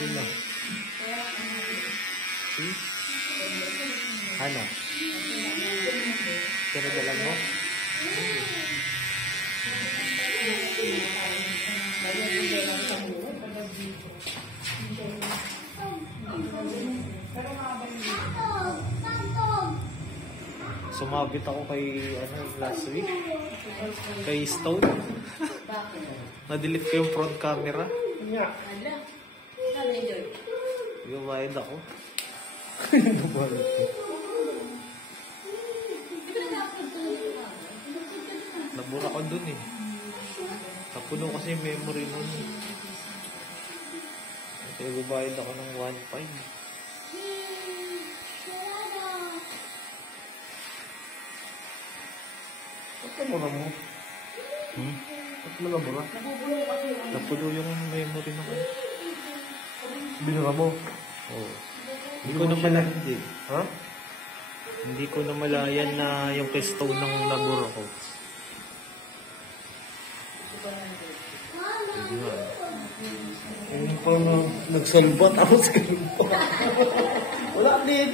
Sino? Si? Ano? Pinadalan mo? Sumabit ako kay last week. Kay Stone. Na-delete ko yung front camera. Yung bayad ako. Nabura ko dun eh. Napuno kasi yung memory nun. Kaya babayad ako ng 1.5. Ba't mo na mo? Ba't mo na ba? Napuno yung memory na kayo. Binura mo? Oo. Hindi ko na malaya. Ha? Hindi ko na malayan na yung kay Stone ng nabura ko. Yung pa na nagsalbat ako sa kalumpa. Wala din.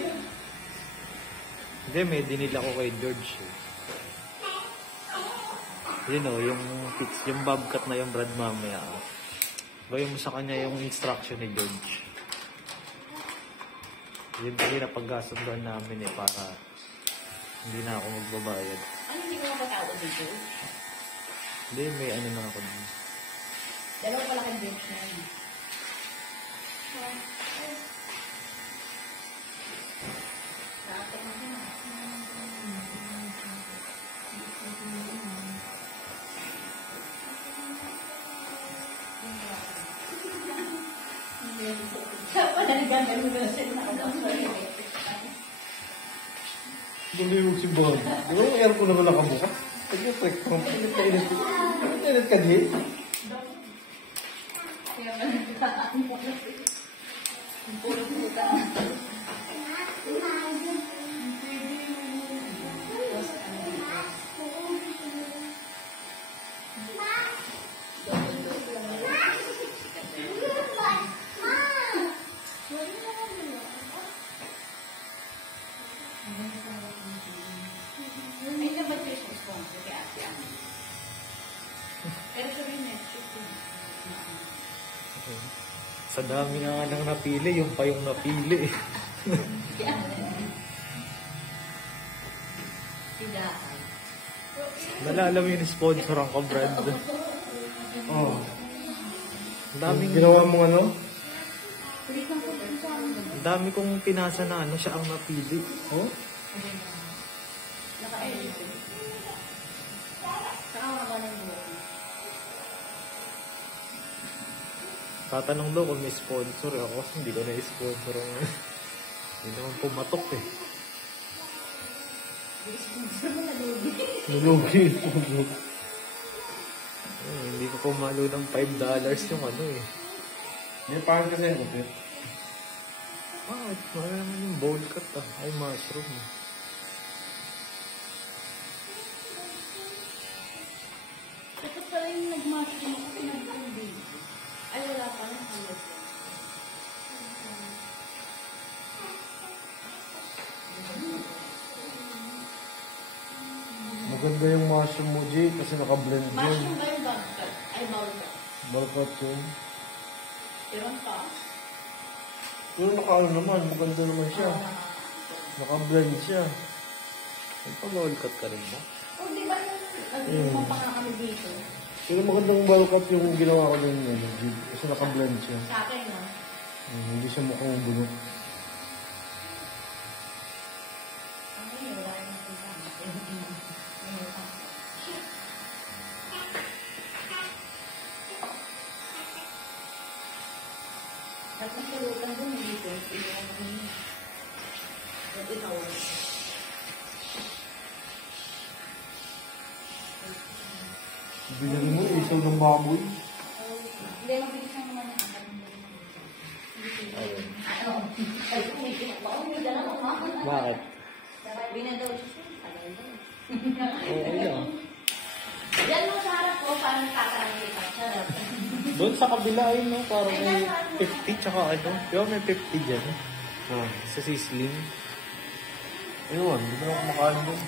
Hindi, may dinil ako kay George. Yun o, yung fix, yung bobcat na yung Brad mamaya. Gawin mo sa kanya yung instruction ni George. Yun kasi napagkasunduan namin eh, para hindi na ako magbabayad. Ano hindi ko mapatawad dito? Hindi, may ano na ako. Dalawa pala kang bench na yun. Siya pala nagandang mo na siya na Guliw si Bon. Di ba yung aircon naman nakabukas? Pag-effect mo. Init ka din? kaya pala nagkakaroon mo kasi. Ang pulong puta. May naman kayo sa sponsor kay Ate Ami. Pero sabihin niya, Sa dami nga nang napili, yung pa yung napili. Tidaan. Nalala mo yung sponsoran ko, Brad. Oo. Ang daming Ginawa mo ano? Ang dami kong pinasa na ano, siya ang napili. Oh? Naka-edit. Saan ka ba ng buhay? Tatanong daw kung may sponsor. Ako kasi hindi ko na-sponsor. Hindi naman pumatok eh. Sponsor mo na lugi. Nulugi. Hindi ko pumalo ng $5 yung ano eh. May parang kasi yung kapit. Wala naman yung bowl cut ah. Ay, mushroom eh. Dapat pala yung nag-mushroom ako pinag-umbig. Ay, wala pa lang. Maganda yung mushroom mo, Jay, kasi naka-blend yun. Mushroom ba yung bangkat? Ay, bawal ka. Balkat yun. Pero ang taas. Pero naka-ano naman, maganda naman siya. Naka-blend siya. Nagpa-bowl cut ka rin ba? O, di ba yung mapakakami dito? Pero magandang balkat yung ginawa ko din yun, Jay, kasi naka-blend siya. Sa akin, no? Hindi siya mukhang bunok. Ay, wala yung nakita. At nagkalutan doon dito, ilang kami. At ikaw. Binili mo, isaw ng baboy. Hindi, mabilis lang naman yung Ayun. ano. Ay, kumikita pa. May dala ko ha. Bakit? Binadaw siya. Tagal daw. Oo lang. Yan mo sa harap ko, parang tatanong kita. Sarap. Doon sa kabila ay no, parang may 50 tsaka ano. Di ba may 50 dyan? Sa sisling. Ayun, hindi na ako kumakain doon.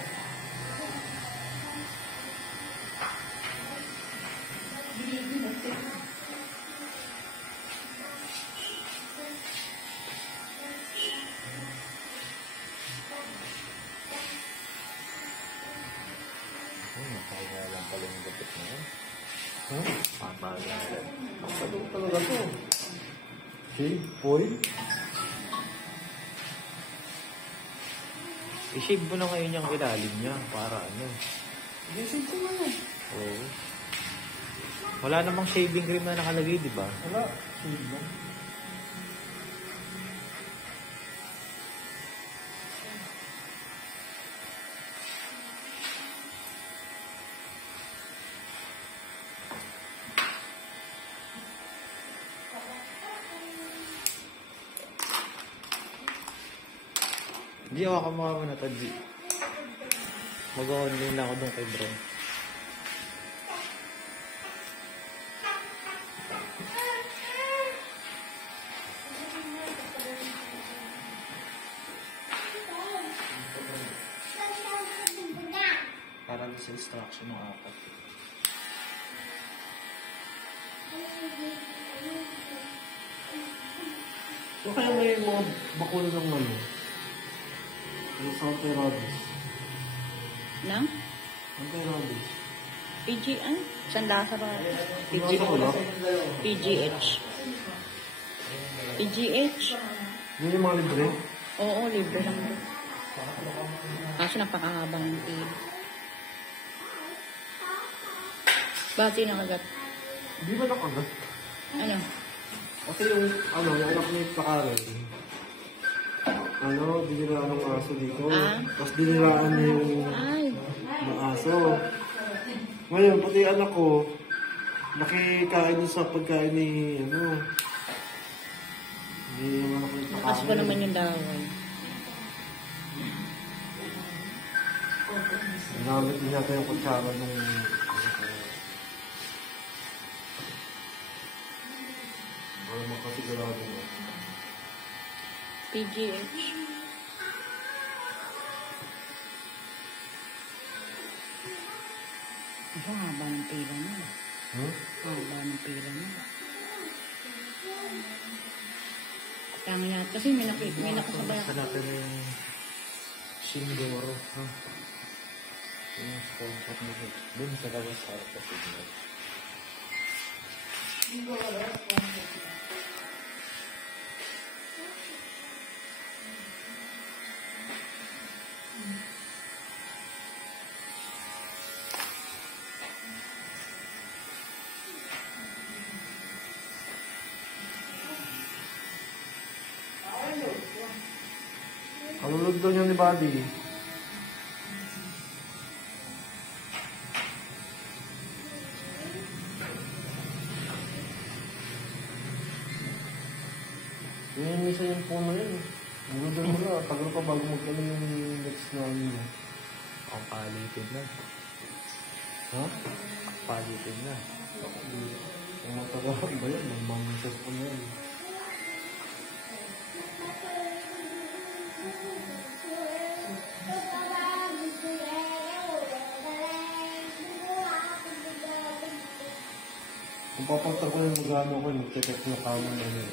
Nakakaya lang pala yung gapit na yun. Nakakaya lang. Ano talaga to? Shave foil? I-shave mo na ngayon yung ilalim niya para ano. I-shave ko na yun. Oo. Wala namang shaving cream na nakalagay, di ba? Wala. Shave lang. Di ako kamakawa na tadji. Mag-online na ako doon kay bro. Para sa instruction ng apat. So kaya may mga bakuna ng ano? Yung sa anti-rabies. Nang? Anti-rabies. PG, ano? Sandasa ba? Nasa ko lang. PGH. PGH? Yun yung mga libre. Oo, libre lang. Kaso napakahaba ng pila. Bakit nakagat? Di ba nakagat? Ano? Kasi yung anak ni Pakaray. Dinilaan ng aso dito. Ah? Tapos dinilaan niya yung Ay, aso. Ngayon, pati anak ko, nakikain sa pagkain ni, hindi naman ako yung nakas ko naman yung daway. Ginamit din natin yung kutsara nung, para makasigurado mo. PGH. Ito, haba ng pila niya. Haba ng pila niya. Tama niya. Kasi may nakasabay Sa natin yung Shindoro. Yung sponsor nito. Doon sa labas sa Signal. Kalulog daw niya ni Buddy. Yan isa yung puno yun. Nulog mo na. Tagal pa bago magkano yung next na ano. Ang palitin na. Ha? Palitin na. Ang matagal ba yan? May mangisas pa na yan. Kung papagtag ko yung magano ko, mag-check na camera na yun.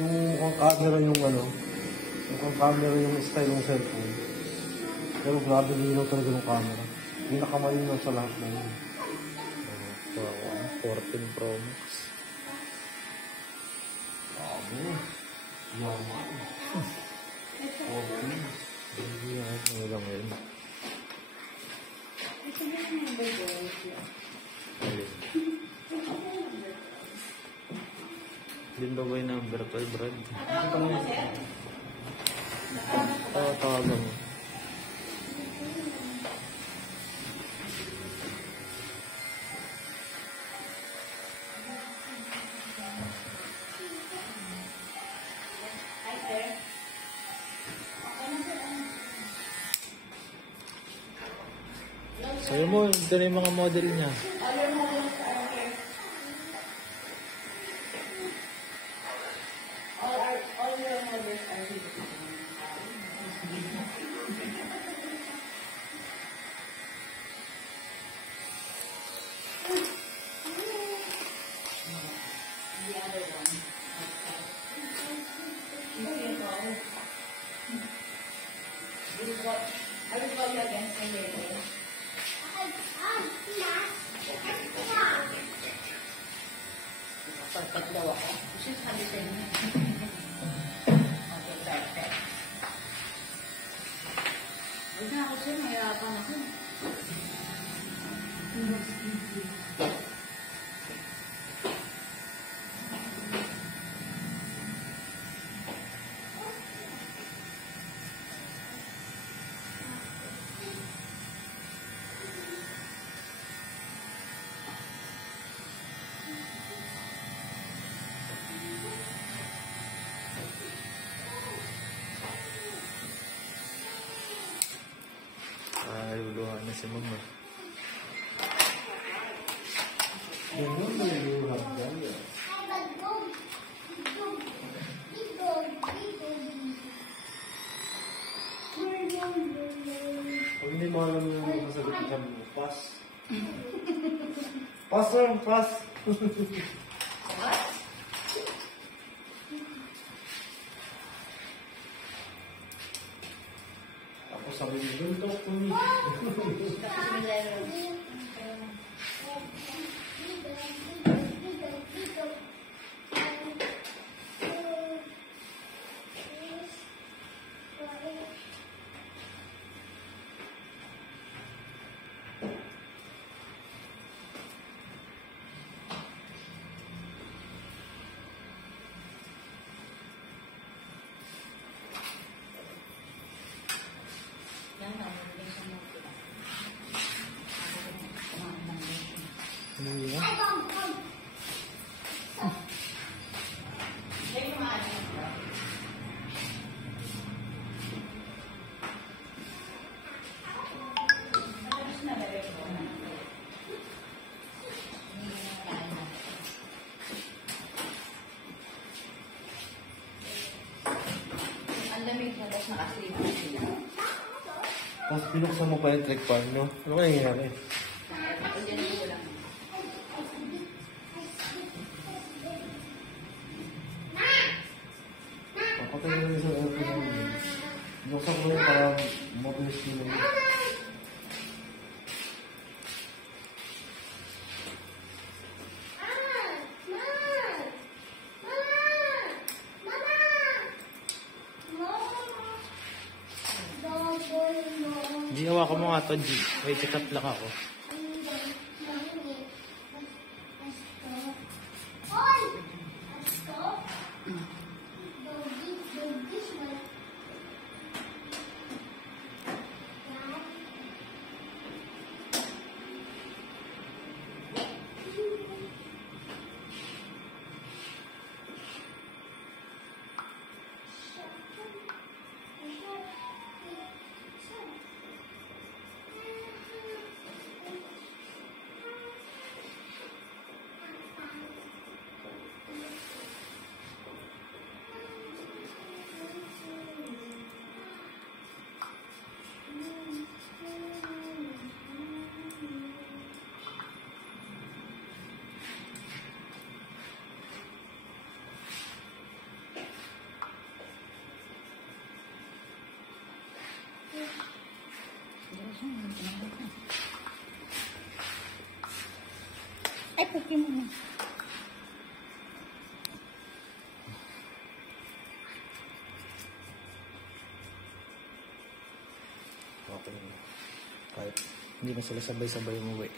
Yung ang camera yung yung camera yung style ng cellphone. Pero grabe linaw talaga ng camera. Pinakamalinaw sa lahat na yun. 14 Pro Max. Grabe. Yaman. Okay. Hindi na lang yun. Ayun. Din ba ba yung number 12, Brad? Oo, tawagan mo. Sabi mo, ito na yung mga model niya. Others are here. The other one. I will call you again from later. Pagkat daw ako. She's 110. Okay, perfect. Huwag na ako siya, mahirapan ako. Luluhan na si mama. Ganun na luluhan dyan. Pag hindi mo alam yung masagot ka mo, pass. Pass lang, pass. Tapos sabi mo, don't talk to me. Ano yun? Ang lamig mo, tapos nakaslip na sila. Tapos binuksan mo pa yung trick pan, no? Ano kaya nangyari? Ganyan ko lang. Papatay na rin sa aircon namin. Binuksan ko yun para mabilis nila yun. G, hawakan mo nga to, G. Wait, check up lang ako. Ay, pati mo na. Okay. Kahit hindi na sila sabay-sabay umuwi.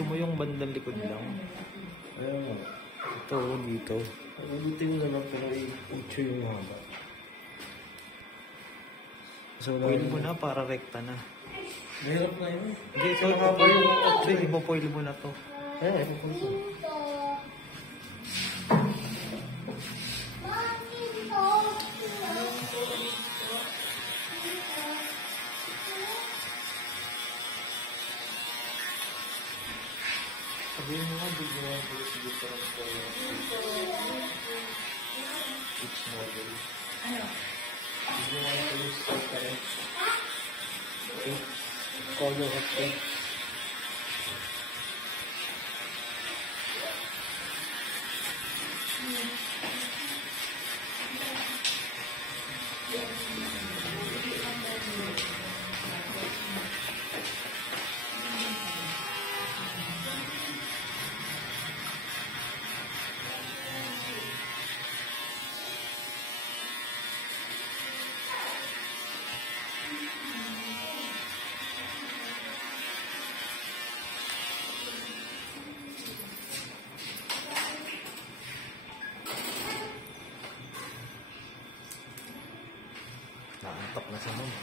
Gusto mo yung bandang likod lang. Ayun nga. Ito, dito. Ulitin mo na lang pero i-picture yung haba. So, Foil mo na para rekta na. Mahirap na yun. Hindi, ito Hindi, ipo-foil mo na to. Eh, pupunta. Sabihin mo nga, bigyan ko yung difference ko each model. Ano? Bigyan ko yung difference. Okay. Color of it. Naantok na sa mama.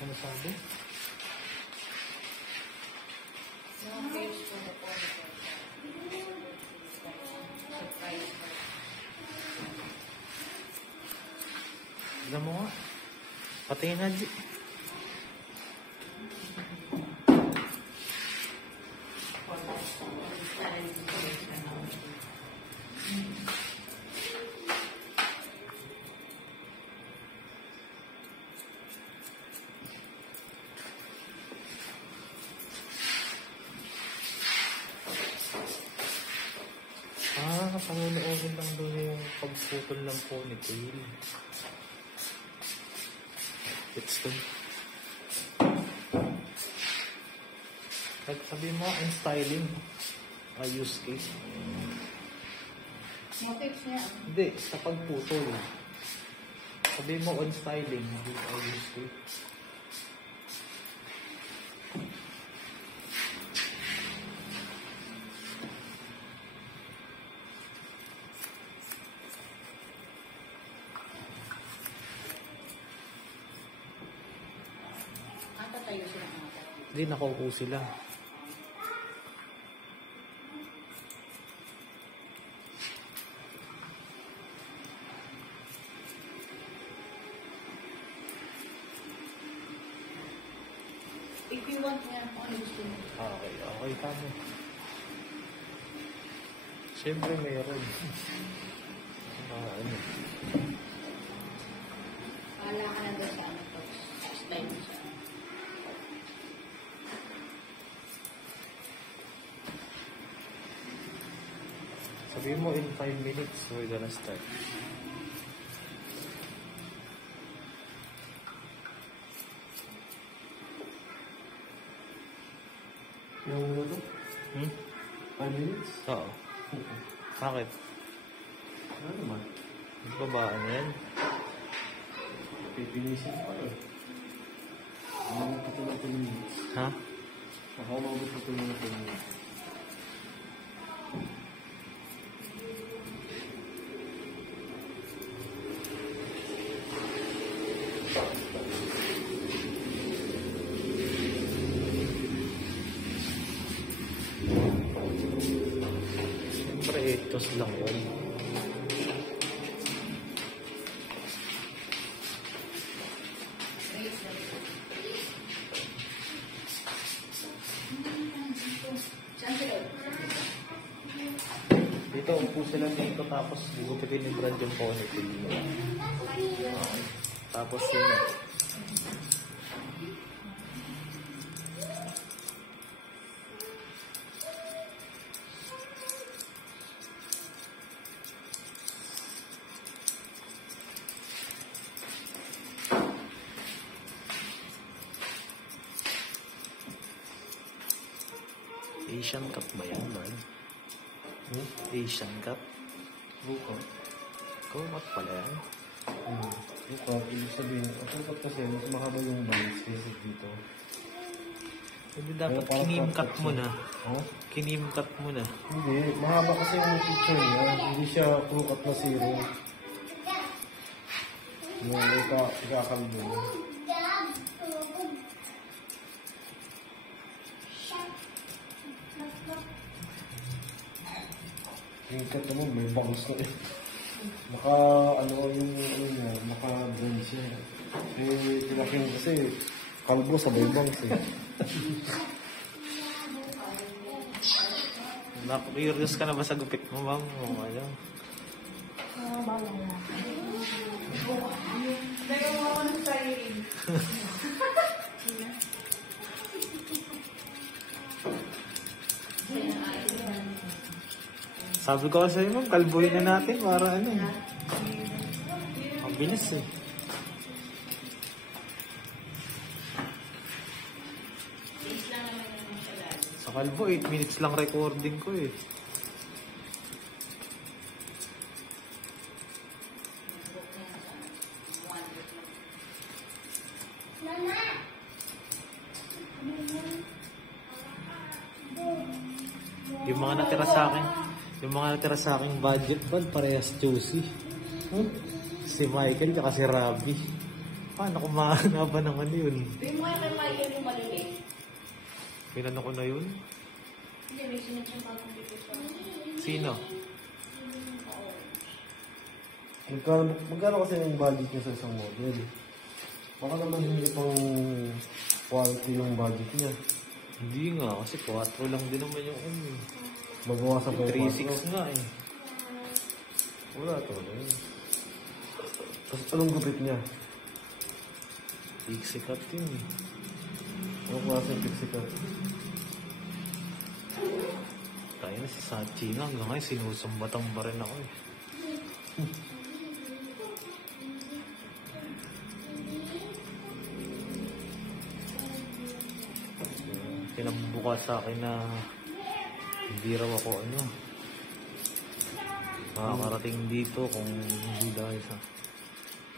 Ano sabi? Yung page ko na po. Surprise. Alam mo nga. Patingin na, G. Pangunoorin lang doon yung pagputol ng ponytail. It's good. Sabi mo, in styling. Use case. Mapix niya. Hindi, sa pagputol. Sabi mo, on styling. Use case. Tayo sila mga tayo. Hindi, nakaupo sila. If you want nga, ano gusto mo? Okay, okay, tama. Siyempre mayroon. Ano? Pahala ka na doon sa ano to. Style mo siya. Sabihin mo in 5 minutes, we're gonna start. Yung ano? 5 minutes? Oo. Bakit? Ano naman? Babaan yan? Pipinisin pa eh. Umabot pa ito ng 10 minutes. Ha? Umabot pa ito ng 10 minutes. Siyempre Tos lang yun. Dito, upo sila dito tapos gugupitin ni Brad yung ponytail. Okay. Tapos yun. Asian Cup ba yan, Brad? Asian Cup? Buko. Kumat pala yan. Buko, ibig sabihin, buko kasi mas mahaba yung balance kasi dito. Hindi dapat Kaya parang kinimkat mo na. Oh? Kinimkat mo na. Hindi, mahaba kasi yung picture niya. Hindi siya krukat na zero. Yung ikakalbo. Tingkat naman, may bangs na eh. Maka, ano yung niya, maka-brand siya. Eh, tinaking kasi, kalbo sabay bangs eh. Curious ka na ba sa gupit mo, ma'am? O ano? Bawang na. Nagawa ko ng styling. Sabi ko kasi ma'am, kalbuhin na natin para ano eh. Ang bilis eh. Sa kalbo, 8 minutes lang recording ko eh. Yung mga natira sa aking budget band, parehas juicy. Si Michael tsaka si Robby. Paano kung mahanap ba naman yun? Yung mga kay Michael yung maliliit. Pinano ko na yun? Hindi, may sunod siyang bagong video sa Sino? Magkano kasi yung budget niya sa isang model? Baka naman hindi pang quality yung budget niya. Hindi nga, kasi 4 lang din naman yung Magawa sa 3.6 nga eh. Wala to. Tapos anong gupit niya? Pixie cut yun eh. Anong klase yung pixie cut? Tayo na si Sachi nga, hanggang ngayon sinusumbatan pa rin ako eh. Pinabuka sa akin na hindi raw ako makakarating dito kung hindi dahil sa...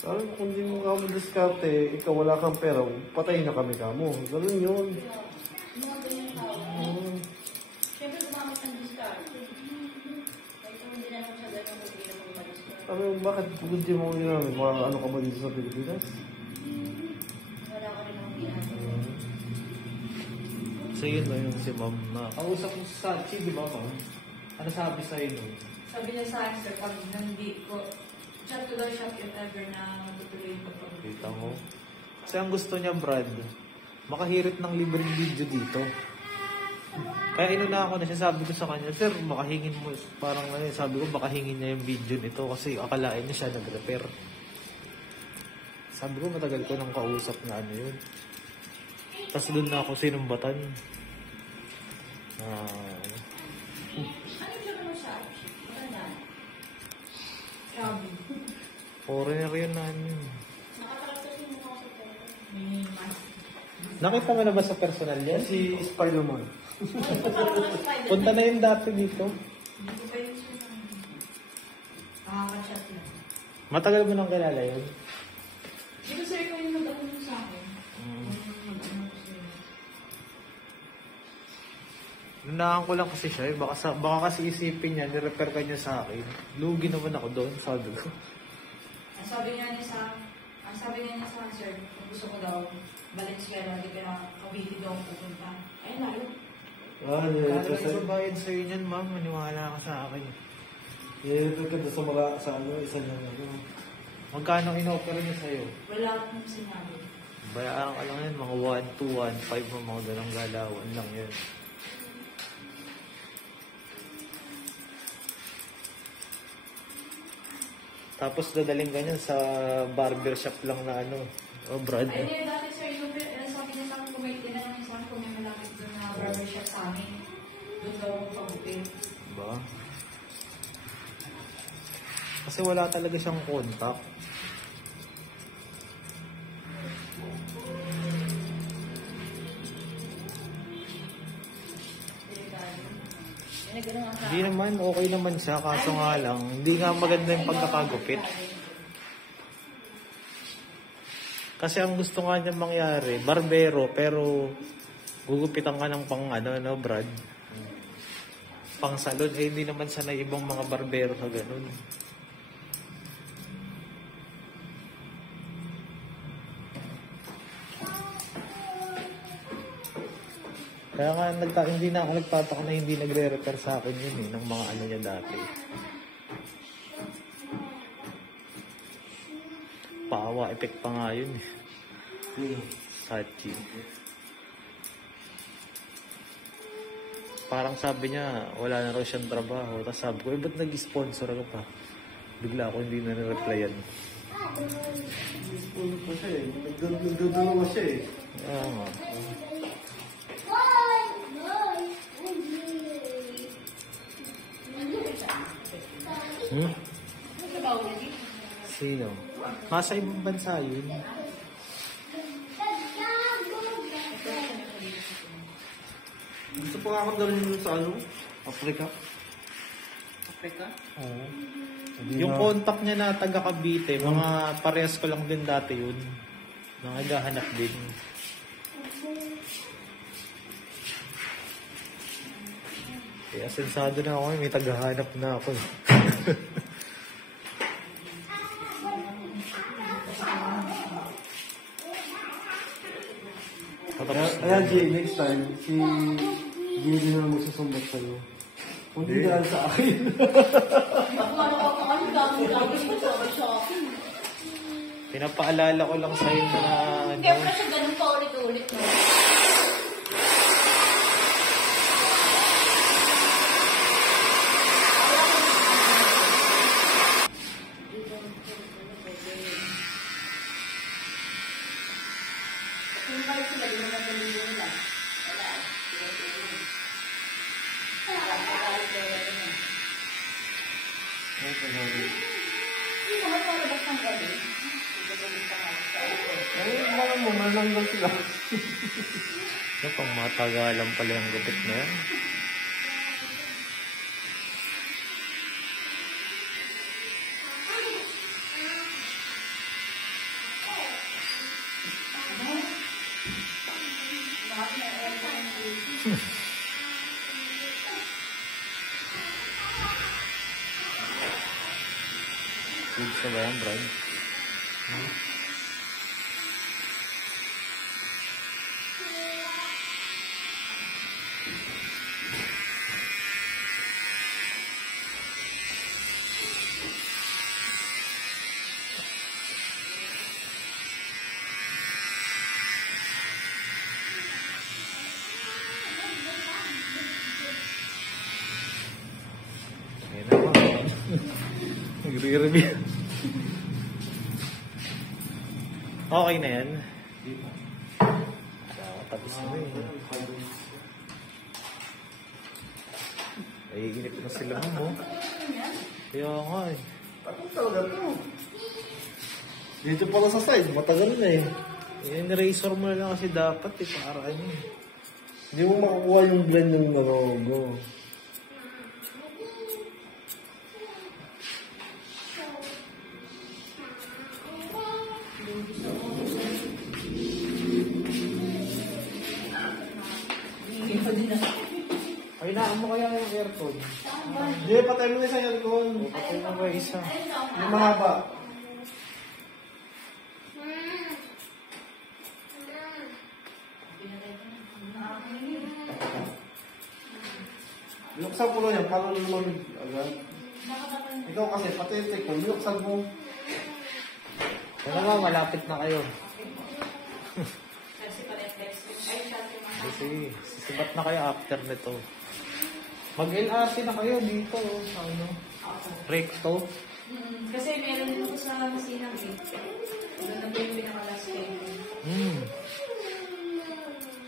Sabi ko, kung di mo ka mo diskarte, ikaw wala kang pera, patay na kami ka mo. Ganun yun. mga ganyan tao. Siyempre gumamit ng discard. Kahit kung hindi naman siya ganun, hindi naman mag-discard. Sabi ko, bakit kung di mo ginamit? Mga ano ka ba dito sa Pilipinas? Wala ka rin akong ginagawa. So yun na yun si ma'am na. Kausap mo si Sachi, di ba ma'am? Ano sabi sa'yo nun? Sabi niya sa akin, sir, pag hindi ko, chat ko daw siya if ever na matutuloy ko pag Kita mo? Kasi ang gusto niya, Brad, makahirit ng libreng video dito. Kaya inuna ako na siya, sabi ko sa kanya, sir, baka hingin mo, parang sabi ko, baka hingin niya yung video nito kasi akalain niya siya nag-repair. Sabi ko, matagal ko nang kausap na ano yun. Tapos doon na ako sinumbatan. ano siya naman siya? Maganda. Grabe. Foreigner yun na ano yun. Nakakalagtas yung mukha ko sa pera. May mask. Nakita mo na ba sa personal yan? Si Spider-Man. Punta na yun dati dito. Hindi ko pa yun siya nakaka-chat lang. Matagal mo nang kilala yun? Di ba sir, ikaw yung nag-ano sa akin? Lunahan ko lang kasi siya eh. Baka kasi isipin niya, nirepair ka niya sa akin. Lugi naman ako doon, sabi ko. Ang sabi niya sa sir, kung gusto ko daw, Valenzuela, hindi ka na Cavite daw pupunta. Ayun na yun. Ah, yeah. Kala nagbabayad sa'yo niyan, ma'am. Maniwala ka sa akin. I-refer ka doon sa mga sa ano, isa niya ano. Magkano in-offer niya sa'yo? Wala akong sinabi. Bayaran ka lang yun, mga 1, 2, 1, 5 mo, mga ganang galawan lang yun. Tapos dadaling ka niyan sa barbershop lang na ano. Oh, Brad. Ay, hindi, dati sir, yung sabi niya sa akin, kung may tinanong niya sa akin kung may malapit doon na barbershop sa amin. Doon daw ako pagupin. Ba? Kasi wala talaga siyang contact. Hindi naman, okay naman siya. Kaso nga lang, hindi nga maganda yung pagkakagupit. Kasi ang gusto nga niya mangyari, barbero, pero gugupitan ka ng pang ano, no, Brad? Pang salon, eh hindi naman sanay ibang mga barbero sa ganun. Kaya nga, hindi na ako nagtataka na hindi nagre-repair sa akin yun eh, ng mga ano niya dati. Pawa, effect pa nga yun eh. Sachi. Parang sabi niya, wala na raw siyang trabaho. Tapos sabi ko, ba't nag-sponsor ka pa? Bigla ako hindi na nireplyan. Ano pa siya eh. Nagdudulawa siya eh. Oo nga. Hmm? Sino? Nasa ibang bansa yun. Gusto pa nga ako dalhin sa ano? Africa. Africa? Oo. Hindi Yung na- contact niya na taga Cavite, mga parehas ko lang din dati yun. Nangagahanap din. Kaya sensado na ako, may tagahanap na ako. Kaya Jay, next time, si Jay din na magsusumbat sa'yo. Kung di dahil sa akin. Pinapaalala ko lang sa'yo na Hindi ako kasi ganun pa ulit-ulit. No? Kung bakit sila, di naman galing nila. Wala. Hindi naman para ba't ng gabi? Ay, mga mo, mananggal sila. ano pang matagalan pala yung gupit na yan. Good sa ba yan, Brad? Ayun na ba? Nagre-review. Okay na yan. Tapos na eh. Naiinip na sila mo. Kaya nga eh. Tapos talaga to. Dito pala sa side, matagal na eh. Yung razor mo na lang kasi dapat eh. Para ano eh. Hindi mo makukuha yung blend ng logo. Ay, naan mo kaya yung aircon? Hindi, patay mo na isang aircon. Patay na ba isa? Yung mahaba. Buksan ko lang yan, para lumamig agad. Ikaw kasi, patente ko, niluksan mo. Ano ba, malapit na kayo. Kasi pala yung test. Ay, sabi mo. Kasi, sisibat na kayo after nito. Mag-LRT na kayo dito. Ano? Recto. Kasi meron din ako sa Masinang eh. Doon na po yung pinaka-last time.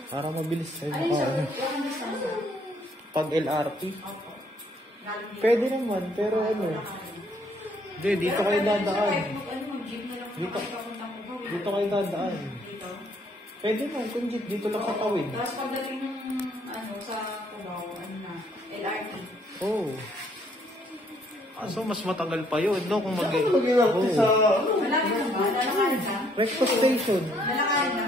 Para mabilis kayo Ay, sir, maka... wala na sa Pag LRT. Opo. Galing dito. Pwede naman, pero ano. Hindi, dito kayo dadaan. Kahit mag-jeep na lang Dito. kami papuntang Cubao. Dito kayo dadaan. Dito. Pwede naman, kung jeep, dito lang sa tawid. Tapos pagdating ng sa Cubao, ano na, LRT. Oo. So, mas matagal pa yun, no? Kung mag- Mag-LRT Oo. sa... Malapit na ba? Lalakarin na? Recto Station. Lalakarin na?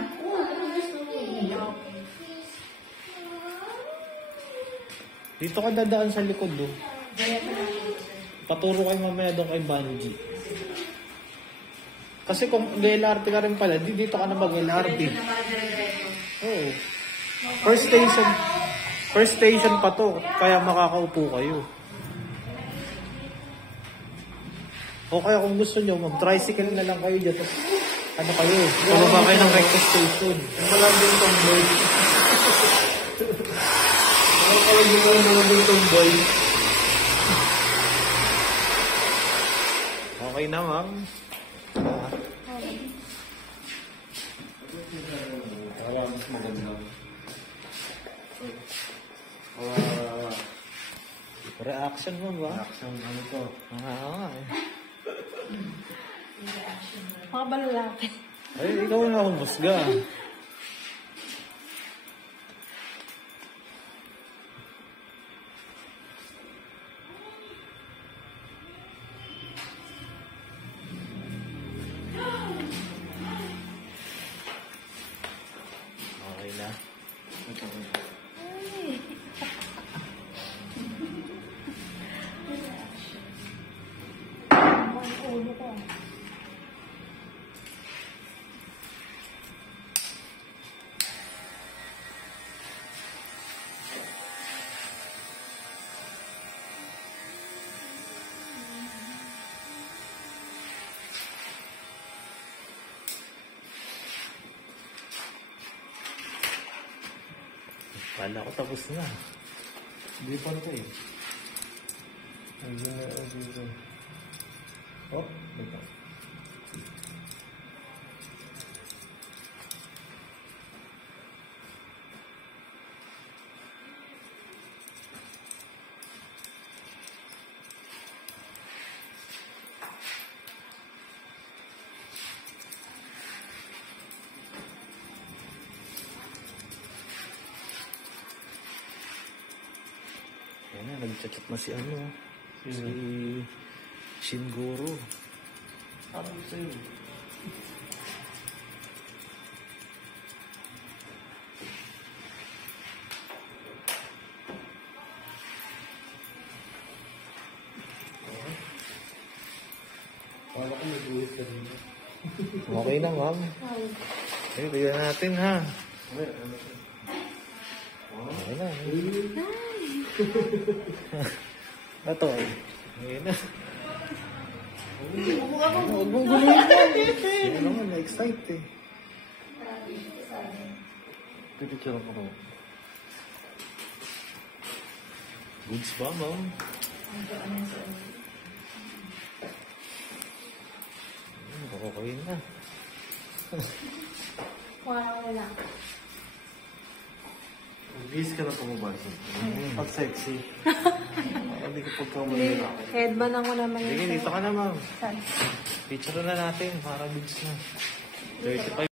Dito ka dadaan sa likod, do. Diretso na. Paturo kayo mamaya doon kay Banji. Kasi kung LRT ka rin pala, dito ka na mag-LRT. Diretso na, dire-diretso. Oo. First station pa to, kaya makakaupo kayo. O kaya kung gusto nyo, mag-tricycle na lang kayo dyan. Tapos, ano kayo, pababa kayo ng Recto Station. Malaming tomboy. Malaming tomboy. Okay na, ma'am. Mas maganda. Reaction mo ba? Action, ano to? Ah, Mga balalaki. ay, ikaw na humusga. Okay na. Ang ulo ko. Kala ko tapos na. Hindi pa ito eh. Ayun na, dito. Oh, dito. Yan na, nag-chat na si ano. Si Shinguro. Ano sa'yo? Wala ko mag-uwit ka rin. Okay na, ma'am. Eh, tignan natin, ha. Okay na. Ito, eh. Ayun na. Huwag mong guluhin mo. Ayun naman, na-excite, eh. Pipicture ko. Goods ba, ma'am? Okay na. Wala. Mag-gis ka na pumabasa. Pag sexy. Hindi ka Hindi. pagkamali. Headband ako naman. Sige, dito ka na, ma'am. Saan? Picture na natin para goods na. 35